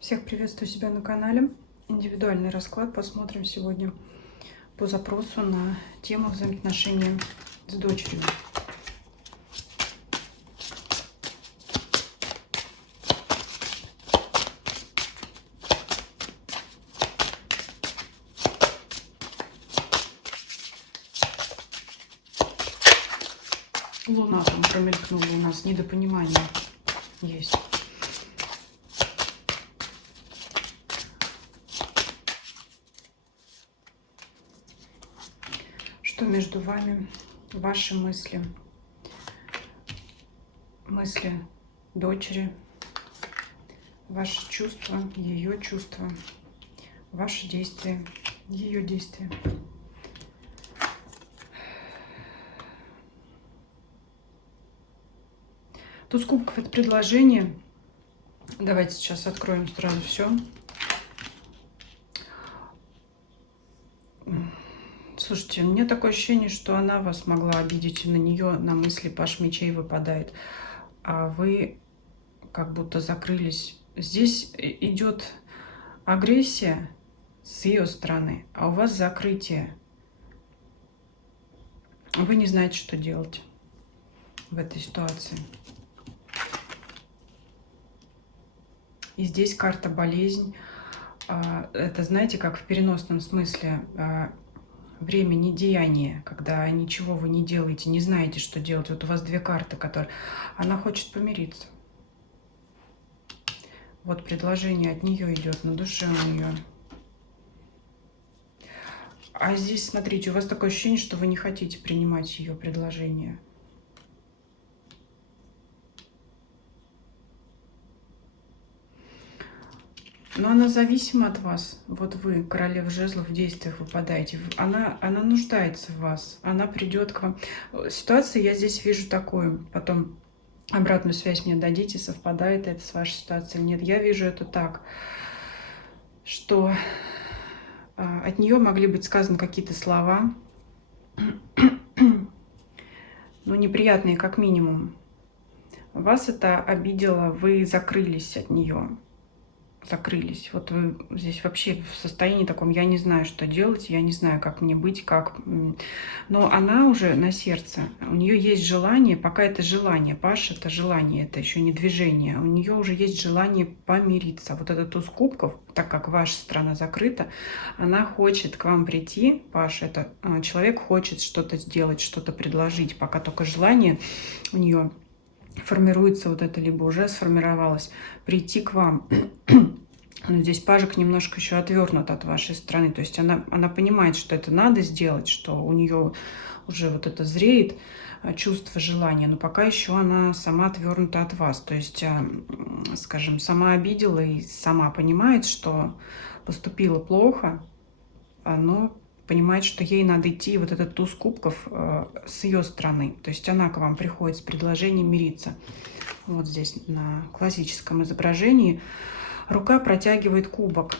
Всех приветствую себя на канале. Индивидуальный расклад посмотрим сегодня по запросу на тему взаимоотношений с дочерью. Луна там промелькнула у нас, недопонимание есть. Что между вами, ваши мысли, мысли дочери, ваши чувства, ее чувства, ваши действия, ее действия. Туз кубков — это предложение. Давайте сейчас откроем сразу все. Слушайте, у меня такое ощущение, что она вас могла обидеть, и на нее на мысли паш мечей выпадает. А вы как будто закрылись. Здесь идет агрессия с ее стороны, а у вас закрытие. Вы не знаете, что делать в этой ситуации. И здесь карта болезнь. Это, знаете, как в переносном смысле время недеяния, когда ничего вы не делаете, не знаете, что делать. Вот у вас две карты, которые... Она хочет помириться. Вот предложение от нее идет, на душе у нее. А здесь, смотрите, у вас такое ощущение, что вы не хотите принимать ее предложение. Но она зависима от вас. Вот вы, королева жезлов, в действиях выпадаете. Она нуждается в вас. Она придет к вам. Ситуацию я здесь вижу такую. Потом обратную связь мне дадите, совпадает это с вашей ситуацией или нет. Я вижу это так, что от нее могли быть сказаны какие-то слова, ну, неприятные как минимум. Вас это обидело, вы закрылись от нее. Закрылись. Вот вы здесь вообще в состоянии таком, я не знаю, что делать, я не знаю, как мне быть, как... Но она уже на сердце, у нее есть желание, пока это желание, Паш, это желание, это еще не движение, у нее уже есть желание помириться. Вот этот туз кубков, так как ваша страна закрыта, она хочет к вам прийти, Паш, это человек хочет что-то сделать, что-то предложить, пока только желание у нее формируется вот это, либо уже сформировалось, прийти к вам. Но здесь пажик немножко еще отвернут от вашей стороны. То есть она понимает, что это надо сделать, что у нее уже вот это зреет чувство желания, но пока еще она сама отвернута от вас. То есть, скажем, сама обидела и сама понимает, что поступила плохо, но понимает, что ей надо идти вот этот туз кубков с ее стороны. То есть она к вам приходит с предложением мириться. Вот здесь на классическом изображении рука протягивает кубок.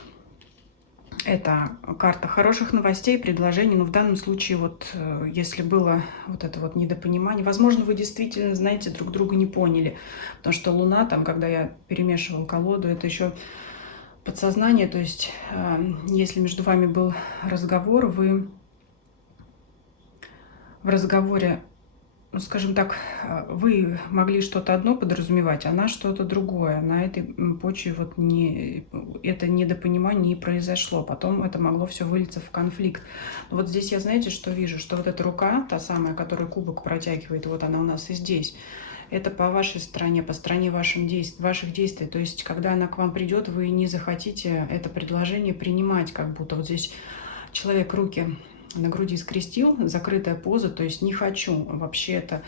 Это карта хороших новостей, предложений. Но в данном случае, вот если было вот это вот недопонимание, возможно, вы действительно, знаете, друг друга не поняли. Потому что Луна, там, когда я перемешивала колоду, это еще подсознание. То есть, если между вами был разговор, вы в разговоре, ну, скажем так, вы могли что-то одно подразумевать, она что-то другое. На этой почве вот это недопонимание не произошло. Потом это могло все вылиться в конфликт. Но вот здесь я, знаете, что вижу? Что вот эта рука, та самая, которая кубок протягивает, вот она у нас и здесь, это по вашей стороне, по стороне ваших действий. То есть, когда она к вам придет, вы не захотите это предложение принимать, как будто вот здесь человек руки на груди скрестил, закрытая поза, то есть не хочу. Вообще это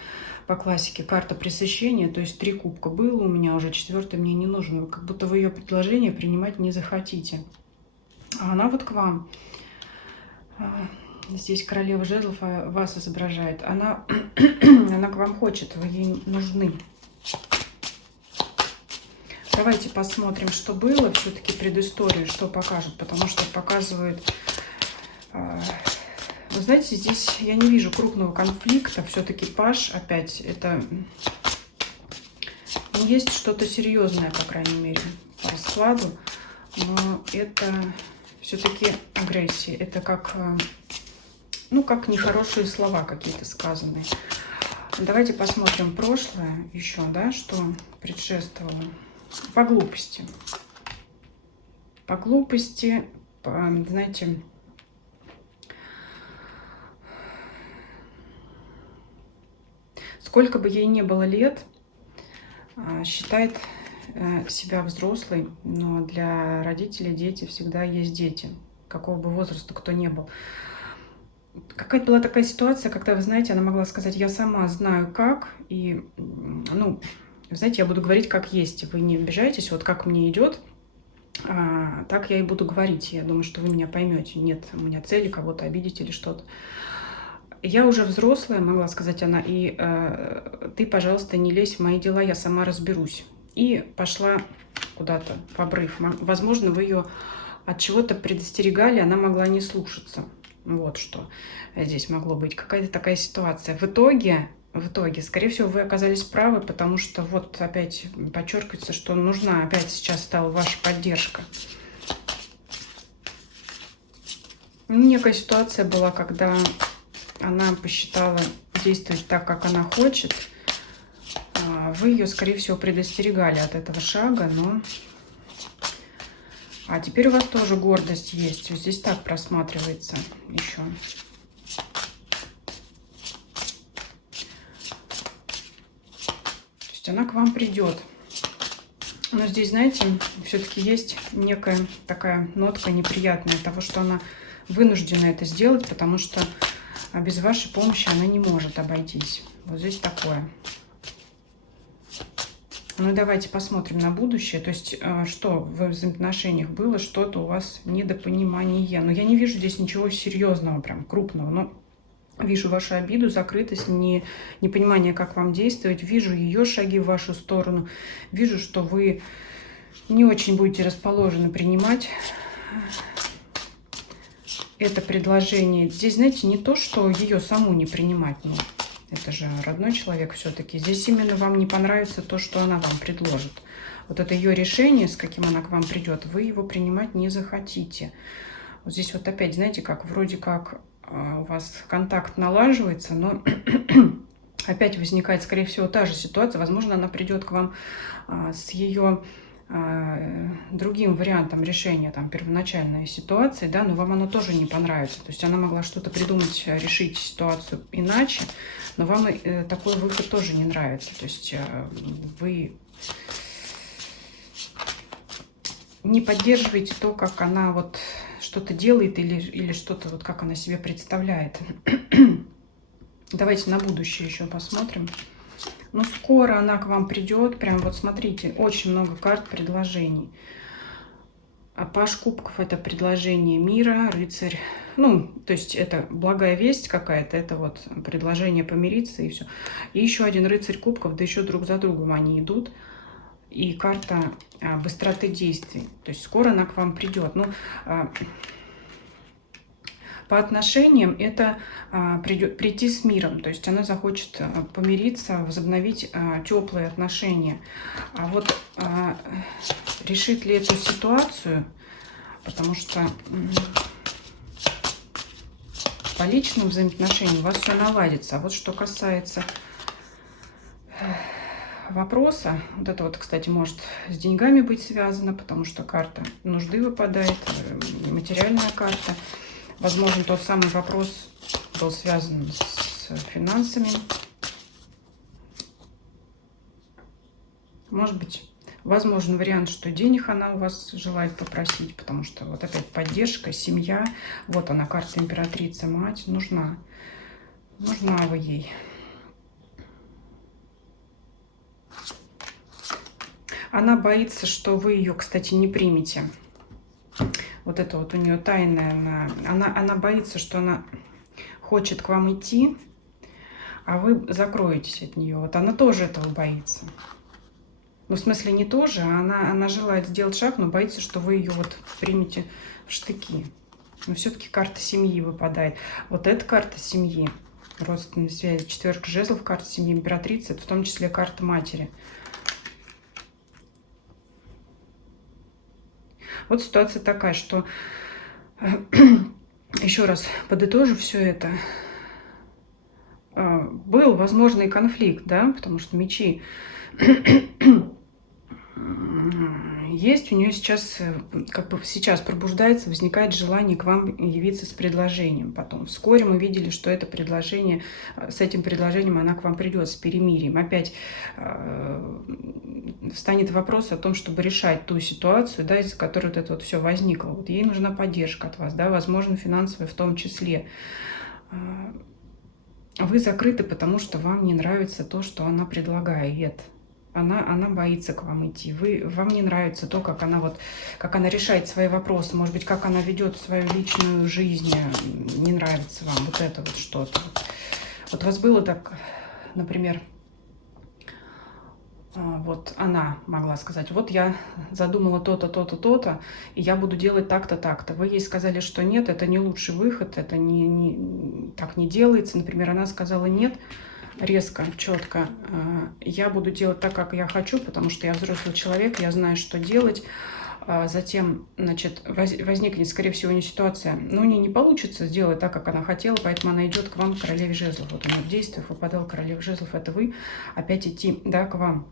по классике карта пресыщения, то есть 3 кубка было у меня, уже 4-й мне не нужен. Как будто вы ее предложение принимать не захотите. А она вот к вам. Здесь королева жезлов вас изображает. Она к вам хочет, вы ей нужны. Давайте посмотрим, что было, все-таки предысторию, что покажет, потому что показывает... Вы знаете, здесь я не вижу крупного конфликта. Все-таки паж опять это есть что-то серьезное, по крайней мере, по раскладу. но это все-таки агрессия. Это как, ну, как нехорошие слова какие-то сказанные. Давайте посмотрим прошлое еще, да, что предшествовало. По глупости. По глупости, знаете, сколько бы ей ни было лет, считает себя взрослой, но для родителей дети всегда есть дети, какого бы возраста кто ни был. Какая-то была такая ситуация, когда, вы знаете, она могла сказать: я сама знаю как, и, ну, знаете, я буду говорить как есть, вы не обижайтесь, вот как мне идет, так я и буду говорить. Я думаю, что вы меня поймете. Нет у меня цели кого-то обидеть или что-то. Я уже взрослая, могла сказать она, и ты, пожалуйста, не лезь в мои дела, я сама разберусь. И пошла куда-то в обрыв. Возможно, вы ее от чего-то предостерегали, она могла не слушаться. Вот что здесь могло быть. Какая-то такая ситуация. В итоге, скорее всего, вы оказались правы, потому что вот опять подчеркивается, что нужна опять сейчас стала ваша поддержка. Некая ситуация была, когда она посчитала действовать так, как она хочет. Вы ее, скорее всего, предостерегали от этого шага, но... А теперь у вас тоже гордость есть. Вот здесь так просматривается еще. То есть она к вам придет. Но здесь, знаете, все-таки есть некая такая нотка неприятная того, что она вынуждена это сделать, потому что без вашей помощи она не может обойтись. Вот здесь такое. Ну и давайте посмотрим на будущее. То есть, что в взаимоотношениях было, что-то у вас недопонимание. Но я не вижу здесь ничего серьезного, прям крупного. Но вижу вашу обиду, закрытость, непонимание, как вам действовать. Вижу ее шаги в вашу сторону. Вижу, что вы не очень будете расположены принимать это предложение. Здесь, знаете, не то, что ее саму не принимать, но это же родной человек все-таки. Здесь именно вам не понравится то, что она вам предложит. Вот это ее решение, с каким она к вам придет, вы его принимать не захотите. Вот здесь вот опять, знаете, как вроде как у вас контакт налаживается, но опять возникает, скорее всего, та же ситуация. Возможно, она придет к вам с ее другим вариантом решения там первоначальной ситуации, да, но вам оно тоже не понравится. То есть она могла что-то придумать, решить ситуацию иначе, но вам такой выход тоже не нравится. То есть вы не поддерживаете то, как она вот что-то делает или что-то вот как она себе представляет. Давайте на будущее еще посмотрим. Но скоро она к вам придет. Прям вот смотрите, очень много карт предложений. А паж кубков — это предложение мира, рыцарь. Ну, то есть это благая весть какая-то, это вот предложение помириться и все. И еще один рыцарь кубков, да еще друг за другом они идут. И карта быстроты действий. То есть скоро она к вам придет. Ну, по отношениям это прийти с миром, то есть она захочет помириться, возобновить теплые отношения. А вот решит ли эту ситуацию, потому что по личным взаимоотношениям у вас все наладится. А вот что касается вопроса, вот это вот, кстати, может с деньгами быть связано, потому что карта нужды выпадает, материальная карта. Возможно, тот самый вопрос был связан с финансами. Может быть, возможен вариант, что денег она у вас желает попросить, потому что вот опять поддержка, семья. Вот она, карта императрица, мать. Нужна вы ей. Она боится, что вы ее, кстати, не примете. Вот это вот у нее тайная. Она боится, что она хочет к вам идти, а вы закроетесь от нее. Вот она тоже этого боится. Ну, в смысле, не тоже, а она желает сделать шаг, но боится, что вы ее вот примете в штыки. Но все-таки карта семьи выпадает. Вот эта карта семьи, родственные связи, четверка жезлов, карта семьи императрицы, это в том числе карта матери. Вот ситуация такая, что еще раз подытожив все это, был возможный конфликт, да, потому что мечи есть, у нее сейчас, как бы сейчас пробуждается, возникает желание к вам явиться с предложением потом. Вскоре мы видели, что это предложение, с этим предложением она к вам придет, с перемирием. Опять встанет вопрос о том, чтобы решать ту ситуацию, да, из-за которой вот это вот все возникло. Вот ей нужна поддержка от вас, да, возможно, финансовая в том числе. Вы закрыты, потому что вам не нравится то, что она предлагает. Она боится к вам идти. Вам не нравится то, как она решает свои вопросы. Может быть, как она ведет свою личную жизнь. Не нравится вам вот это вот что-то. Вот у вас было так, например, вот она могла сказать: вот я задумала то-то, то-то, то-то, и я буду делать так-то, так-то. Вы ей сказали, что нет, это не лучший выход, это так не делается. Например, она сказала нет, резко, четко: я буду делать так, как я хочу, потому что я взрослый человек, я знаю, что делать. Затем, значит, возникнет, скорее всего, не ситуация, но у нее не получится сделать так, как она хотела, поэтому она идет к вам, к королеве жезлов. Вот у нее в действиях выпадал королева жезлов, это вы, опять идти, да, к вам.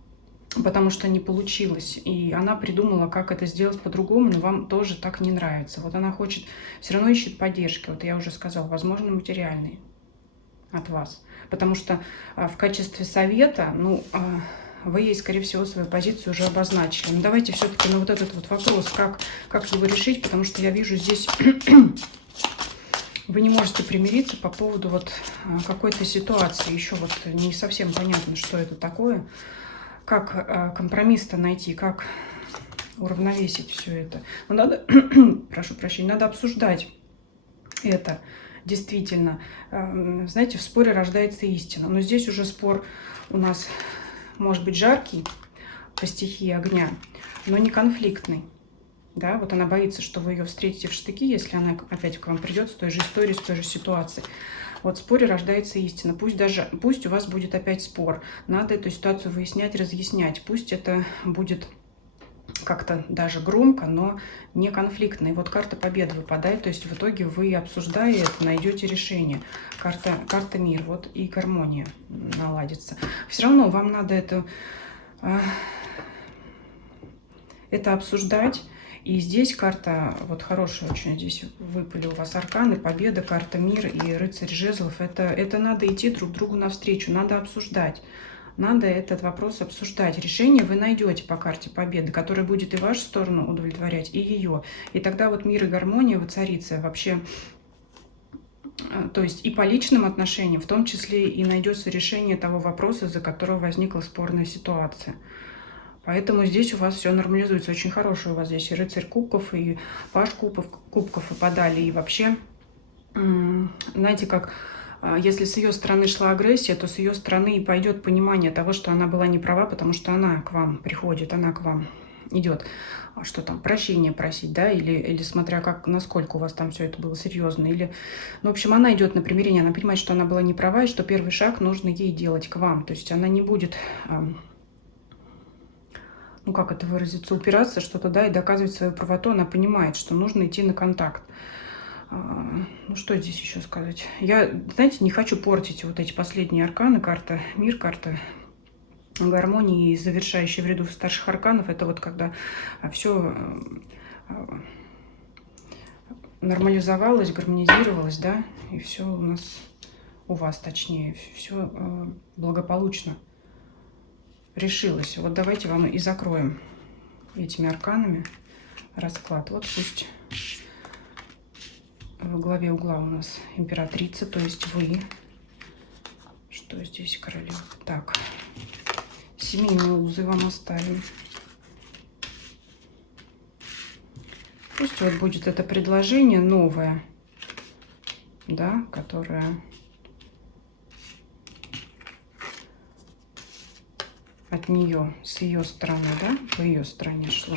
Потому что не получилось. И она придумала, как это сделать по-другому, но вам тоже так не нравится. Вот она хочет, все равно ищет поддержки. Вот я уже сказала, возможно, материальные от вас. Потому что в качестве совета, вы ей, скорее всего, свою позицию уже обозначили. Но давайте все-таки на вот этот вот вопрос, как его решить, потому что я вижу здесь... Вы не можете примириться по поводу вот какой-то ситуации. Еще вот не совсем понятно, что это такое. Как компромисс-то найти, как уравновесить все это. Но надо, прошу прощения, надо обсуждать это действительно. Знаете, в споре рождается истина. Но здесь уже спор у нас может быть жаркий по стихии огня, но не конфликтный. Да, вот она боится, что вы ее встретите в штыки, если она опять к вам придет с той же историей, с той же ситуацией. Вот в споре рождается истина. Пусть у вас будет опять спор. Надо эту ситуацию выяснять, разъяснять. Пусть это будет как-то даже громко, но не конфликтно. И вот карта победы выпадает. То есть в итоге вы, обсуждая это, найдете решение. Карта мир. Вот и гармония наладится. Все равно вам надо это обсуждать. И здесь карта, вот хорошая очень, здесь выпали у вас арканы, победа, карта мир и рыцарь жезлов. Это надо идти друг другу навстречу, надо обсуждать. Надо этот вопрос обсуждать. Решение вы найдете по карте победы, которое будет и вашу сторону удовлетворять, и ее. И тогда вот мир и гармония воцарится вообще. То есть и по личным отношениям, в том числе и найдется решение того вопроса, из-за которого возникла спорная ситуация. Поэтому здесь у вас все нормализуется. Очень хороший у вас здесь и рыцарь кубков, и паж кубков выпадали. И вообще, знаете, как если с ее стороны шла агрессия, то с ее стороны и пойдет понимание того, что она была не права, потому что она к вам приходит, она к вам идет. Что там, прощения просить, да, или смотря как, насколько у вас там все это было серьезно, или, ну, в общем, она идет на примирение, она понимает, что она была не права, и что первый шаг нужно ей делать к вам. То есть она не будет... ну, как это выразиться, упираться что-то, да, и доказывать свою правоту, она понимает, что нужно идти на контакт. Ну, что здесь еще сказать? Я, знаете, не хочу портить вот эти последние арканы, карта мир, карта гармонии и завершающий в ряду старших арканов. Это вот когда все нормализовалось, гармонизировалось, да, и все у вас, точнее, все благополучно решилось. Вот давайте вам и закроем этими арканами расклад. Вот пусть во главе угла у нас императрица, то есть вы. Что здесь, королева? Так, семейные узы вам оставим. Пусть вот будет это предложение новое, да, которое... от нее, с ее стороны, да, по ее стороне шло.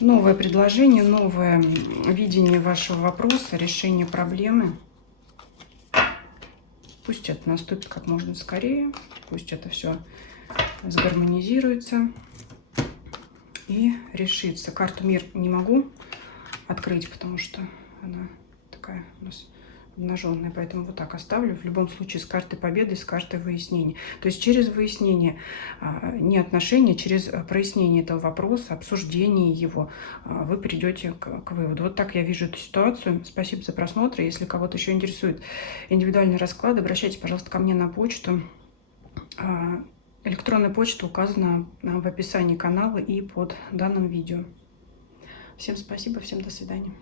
Новое предложение, новое видение вашего вопроса, решение проблемы. Пусть это наступит как можно скорее, пусть это все сгармонизируется. и решиться. Карту «Мир» не могу открыть, потому что она такая у нас обнаженная, поэтому вот так оставлю. В любом случае с картой победы, с картой выяснения. То есть через выяснение не отношения, через прояснение этого вопроса, обсуждение его, вы придете к выводу. Вот так я вижу эту ситуацию. Спасибо за просмотр. Если кого-то еще интересует индивидуальный расклад, обращайтесь, пожалуйста, ко мне на почту. Электронная почта указана в описании канала и под данным видео. Всем спасибо, всем до свидания.